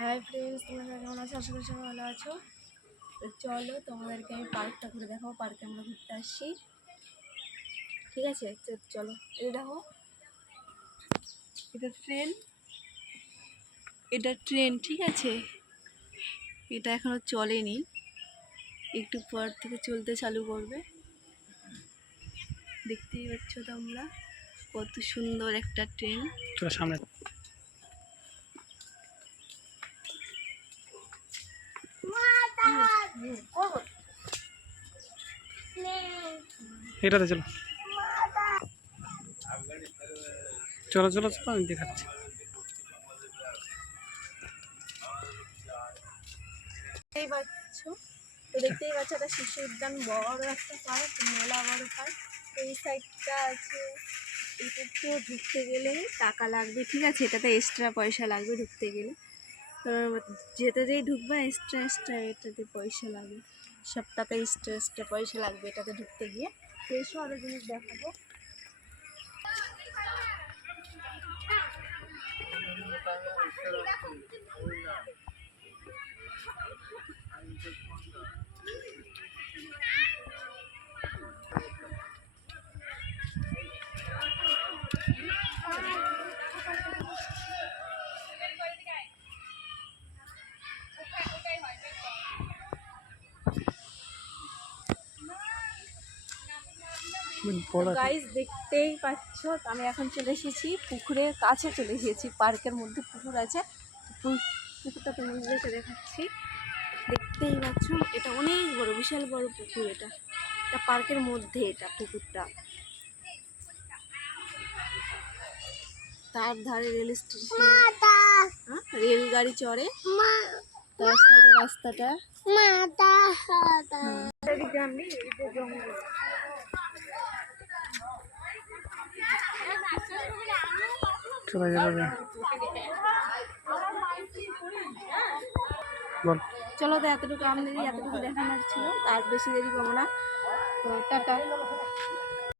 Hi friends, তোমরা কেমন আছো? আশা করি সবাই ভালো আছো। তো চলো তোমাদেরকে আমি পার্কটা ঘুরে দেখাবো। পার্কে আমরা ঘুরতে আসছি, ঠিক আছে? তো চলো, এই দেখো, এটা ট্রেন, ঠিক আছে? এটা এখনো চলেনি, একটু পর থেকে চলতে চালু করবে। দেখতেই পাচ্ছ তোমরা কত সুন্দর একটা ট্রেন। সামনে এটাতে চলো চলো চলো চলো আমি দেখাচ্ছি। দেখতেই পাচ্ছ একটা শিশু উদ্যান, বড় একটা পার্ক, মেলা বড় পার্ক। এই সাইডটা আছে, এটাতে ঢুকতে গেলে টাকা লাগবে, ঠিক আছে? এটাতে এক্সট্রা পয়সা লাগবে ঢুকতে গেলে। যেই ঢুকবে এক্সট্রা এটাতে পয়সা লাগবে, সবটাতে এক্সট্রা পয়সা লাগবে এটাতে ঢুকতে গিয়ে। এসব আরও জিনিস দেখাবো। গাইস, দেখতেই পাচ্ছ আমি এখন চলে এসেছি পুকুরের কাছে, চলে এসেছি। পার্কের মধ্যে পুকুর আছে, পুকুরটা তোমাদেরকে দেখাচ্ছি। দেখতেই পাচ্ছ এটা অনেক বড়, বিশাল বড় পুকুর। এটা পার্কের মধ্যে, এটা পুকুরটা। তার ধারে রেল স্টেশন, রেলগাড়ি চড়ে, তার সাইডে রাস্তাটা। চলে যাবে। চলো, তো এতটুকু আমাদের এতটুকু দেখানোর ছিল, আর বেশি দেরি করবো না। তো টাটা।